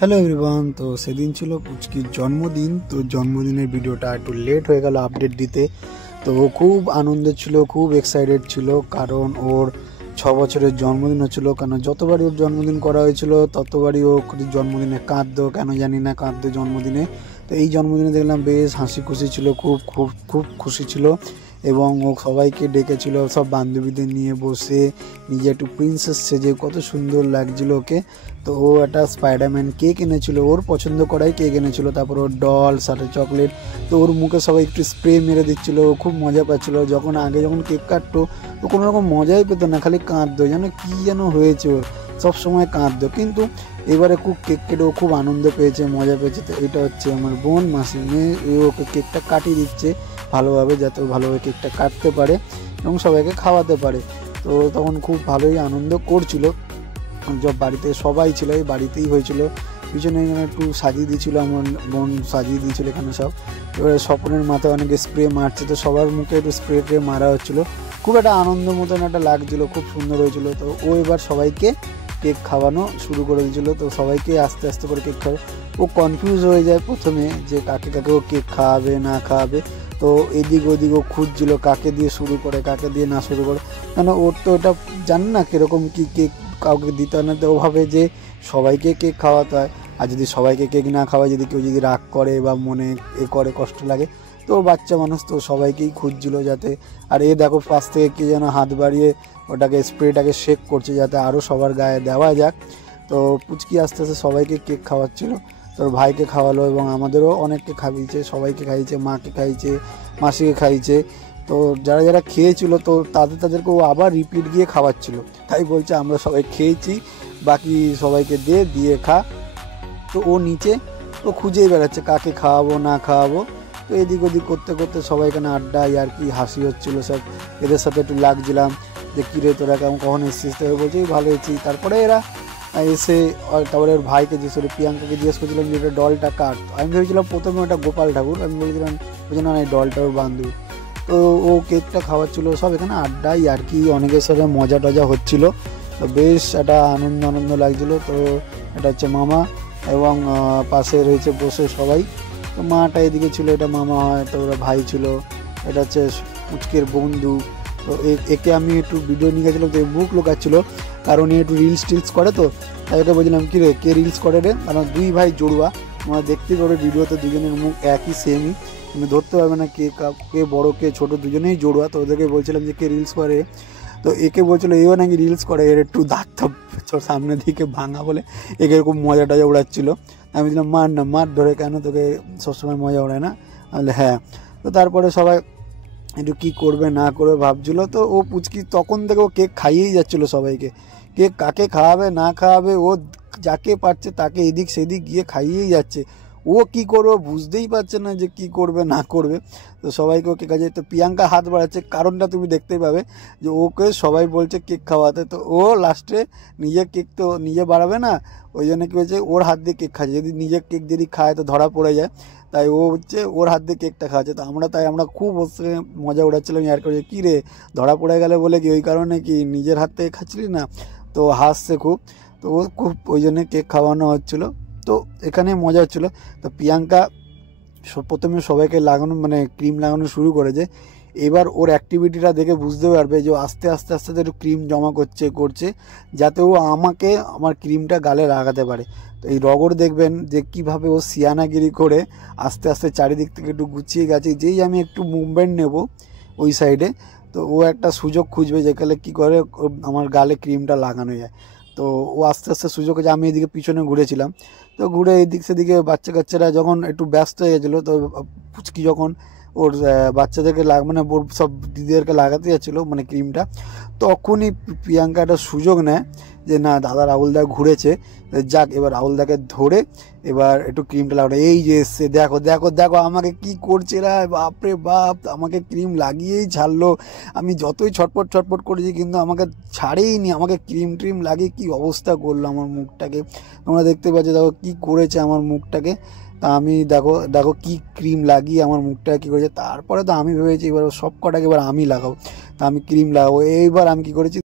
Hello everyone. তো সেদিন ছিল পুচকির জন্মদিন। তো জন্মদিনের ভিডিওটা একটু লেট হয়ে গেল আপডেট দিতে। তো ও খুব আনন্দ ছিল, খুব এক্সাইটেড ছিল, কারণ ওর 6 বছরের জন্মদিন হচ্ছিল। কারণ যতবারই ওর জন্মদিন করা হয়েছিল ততবারই ও জন্মদিনে কাঁদতো, কেন জানি না কাঁদতো জন্মদিনে। তো এই জন্মদিনে দেখলাম বেশ হাসি খুশি ছিল, খুব খুব খুব খুশি ছিল এবং ও সবাইকে ডেকেছিল, সব বান্ধবীদের নিয়ে বসে নিজে একটু প্রিন্সেস সেজে কত সুন্দর লাগছিল ওকে। তো ও একটা স্পাইডারম্যান কেক এনেছিল, ওর পছন্দ করাই কেক এনেছিল, তারপর ওর ডল সাথে চকলেট। তো ওর মুখে সবাই একটু স্প্রে মেরে দিচ্ছিলো, ও খুব মজা পাচ্ছিল। যখন কেক কাটতো তো কোনো রকম মজাই পেতো না, খালি কাঁদতো, যেন কী যেন হয়েছে ওর, সব সময় কাঁদতো। কিন্তু এবারে খুব কেক কেটে ও খুব আনন্দ পেয়েছে, মজা পেয়েছে। তো এটা হচ্ছে আমার বোন মাসি মেয়ে, ওকে কেকটা কাটিয়ে দিচ্ছে ভালোভাবে, যাতে ও ভালোভাবে কেকটা কাটতে পারে এবং সবাইকে খাওয়াতে পারে। তো তখন খুব ভালোই আনন্দ করছিল। বাড়িতে সবাই ছিল, এই বাড়িতেই হয়েছিল, পিছনে এখানে একটু সাজিয়ে দিয়েছিল, আমার বোন সাজিয়ে দিয়েছিল এখানে সব। এবারে স্বপনের মাথায় অনেকে স্প্রে মারছে, তো সবার মুখে একটু স্প্রে মারা হচ্ছিলো, খুব একটা আনন্দ মতন একটা লাগছিলো, খুব সুন্দর হয়েছিল। তো ও এবার সবাইকে কেক খাওয়ানো শুরু করে দিয়েছিলো। তো সবাইকে আস্তে আস্তে করে কেক খাওয়াবে। ও কনফিউজ হয়ে যায় প্রথমে যে কাকে কাকে ও কেক খাওয়াবে না খাওয়াবে। তো এদিক ওদিক ও খুঁজছিল কাকে দিয়ে শুরু করে কাকে দিয়ে না শুরু করে, কেন ওর তো এটা জানে না কীরকম কী কেক কাউকে দিতে হয় না। তো ওভাবে যে সবাইকে কেক খাওয়াতে হয়, আর যদি সবাইকে কেক না খাওয়ায়, যদি কেউ যদি রাগ করে বা মনে করে কষ্ট লাগে, তো বাচ্চা মানুষ তো সবাইকেই খুঁজছিল যাতে। আর দেখো পাশ থেকে কে যেন হাত বাড়িয়ে ওটাকে স্প্রেটাকে শেক করছে যাতে আরও সবার গায়ে দেওয়া যাক। তো পুচকি আস্তে আস্তে সবাইকে কেক খাওয়াচ্ছিল, তোর ভাইকে খাওয়ালো এবং আমাদেরও অনেককে খাইয়েছে, সবাইকে খাইয়েছে, মাকে খাইয়েছে, মাসিকে খাইয়েছে। তো যারা যারা খেয়েছিল তো তাদেরকেও আবার রিপিট গিয়ে খাওয়াচ্ছিল, তাই বলছে আমরা সবাই খেয়েছি, বাকি সবাইকে দিয়ে খা। তো ও নিচে ও খুঁজেই বেড়াচ্ছে কাকে খাওয়াবো না খাওয়াবো। তো এদিক ওদিক করতে করতে সবাই এখানে আড্ডা আর কি হাসি হচ্ছিলো, সব এদের সাথে একটু লাগছিলাম যে কিরে তোরা কেমন কখন এসেছিস। তো বলছি ভালো হয়েছি। তারপরে এরা এসে তারপরে ওর ভাইকে প্রিয়াঙ্কাকে জিজ্ঞেস করছিলাম যে এটা ডলটা কার। আমি ভেবেছিলাম প্রথমে ওটা গোপাল ঠাকুর, আমি বলেছিলাম না এই ডলটা ওর বান্ধবী। তো ও কেকটা খাওয়াচ্ছিলো, সব এখানে আড্ডাই আর কি, অনেকের সাথে মজা টজা হচ্ছিলো। তো বেশ একটা আনন্দ লাগছিলো। তো এটা হচ্ছে মামা এবং পাশে রয়েছে বসে সবাই। তো মাটা এদিকে ছিল, এটা মামা হয়, তো ওরা ভাই ছিল, এটা হচ্ছে পুচকের বন্ধু। তো একে আমি একটু ভিডিও নিয়ে গেছিলাম, তো মুখ লুকাচ্ছিলো কারণ একটু রিলস টিলস করে। তো তাই ওকে বলছিলাম কি রে কে রিলস করে রে, কারণ দুই ভাই জড়ুয়া, তোমরা দেখতে পাবে ভিডিওতে দুজনের মুখ একই সেমই, তুমি ধরতে পারবে না কে বড় কে ছোট, দুজনেই জড়ুয়া। তো ওদেরকে বলছিলাম যে কে রিলস করে। তো একে বলছিল এও নাকি রিলস করে, এর একটু দাঁত সামনের দিকে ভাঙা বলে একে এরকম মজা টজা উড়াচ্ছিলো। আমি বলছিলাম মার না, মার ধরে কেন, তোকে সবসময় মজা ওড়ায় না? বলে হ্যাঁ। তো তারপরে সবাই একটু কী করবে না করবে ভাবছিলো। তো ও পুচকি তখন থেকে ও কেক খাইয়েই যাচ্ছিলো সবাইকে, কেক কাকে খাওয়াবে না খাওয়াবে ও যাকে পারছে তাকে এদিক সেদিক গিয়ে খাইয়েই যাচ্ছে। ও কি করবে বুঝতেই পারছে না যে কি করবে না করবে। তো সবাইকে ওকে কাজে। তো প্রিয়াঙ্কা হাত বাড়াচ্ছে, কারণটা তুমি দেখতেই পাবে যে ওকে সবাই বলছে কেক খাওয়াতে, তো ও লাস্টে নিজের কেক তো নিজে বাড়াবে না, ওই জন্য কী হয়েছে ওর হাত দিয়ে কেক খাচ্ছে, যদি নিজের কেক যদি খায় তো ধরা পড়ে যায়, তাই ও হচ্ছে ওর হাত দিয়ে কেকটা খাওয়াচ্ছে। তো আমরা খুব ওর সঙ্গে মজা উড়াচ্ছিলাম, আর করে কী রে ধরা পড়ে গেলে বলে কি ওই কারণে কি নিজের হাত থেকে খাচ্ছিলি না? তো হাসছে খুব। তো ও খুব ওই জন্যে কেক খাওয়ানো হচ্ছিলো। তো এখানে মজা হচ্ছিলো। তো প্রিয়াঙ্কা প্রথমে সবাইকে লাগানো মানে ক্রিম লাগানো শুরু করেছে। এবার ওর অ্যাক্টিভিটিটা দেখে বুঝতে পারবে যে আস্তে আস্তে একটু ক্রিম জমা করছে যাতে ও আমার ক্রিমটা গালে লাগাতে পারে। তো এই রগর দেখবেন যে কীভাবে ও সিয়ানাগিরি করে আস্তে আস্তে চারিদিক থেকে একটু গুছিয়ে গেছে, যেই আমি একটু মুভমেন্ট নেব ওই সাইডে, তো ও একটা সুযোগ খুঁজবে যেখানে কী করে আমার গালে ক্রিমটা লাগানো যায়। তো ও আস্তে আস্তে সুযোগ হয়েছে। আমি এদিকে পিছনে ঘুরেছিলাম, তো ঘুরে এদিক সেদিকে বাচ্চা কাচ্চারা যখন একটু ব্যস্ত হয়ে গেছিলো, তো পুচকি যখন ওর বাচ্চাদেরকে মানে ওর সব দিদিদেরকে লাগাতে যাচ্ছিলো মানে ক্রিমটা, তখনই প্রিয়াঙ্কা একটা সুযোগ নেয় যে না দাদা রাহুলদা ঘুরেছে, যাক এবার রাহুলদাকে ধরে এবার একটু ক্রিমটা লাগানো। এই যে এসছে, দেখো দেখো দেখো আমাকে কি করছে রা, বাপরে বাপ, আমাকে ক্রিম লাগিয়েই ছাড়লো। আমি যতই ছটপট করেছি কিন্তু আমাকে ছাড়েই নি, আমাকে ক্রিম লাগিয়ে কি অবস্থা করলো আমার মুখটাকে, তোমরা দেখতে পাচ্ছ দেখো কি করেছে আমার মুখটাকে। তা আমি দেখো কি ক্রিম লাগিয়ে আমার মুখটাকে কী করেছে। তারপরে তো আমি ভেবেছি এবার সব কটাকে এবার আমি লাগাবো, তা আমি ক্রিম লাগাবো। এইবার আমি কী করেছি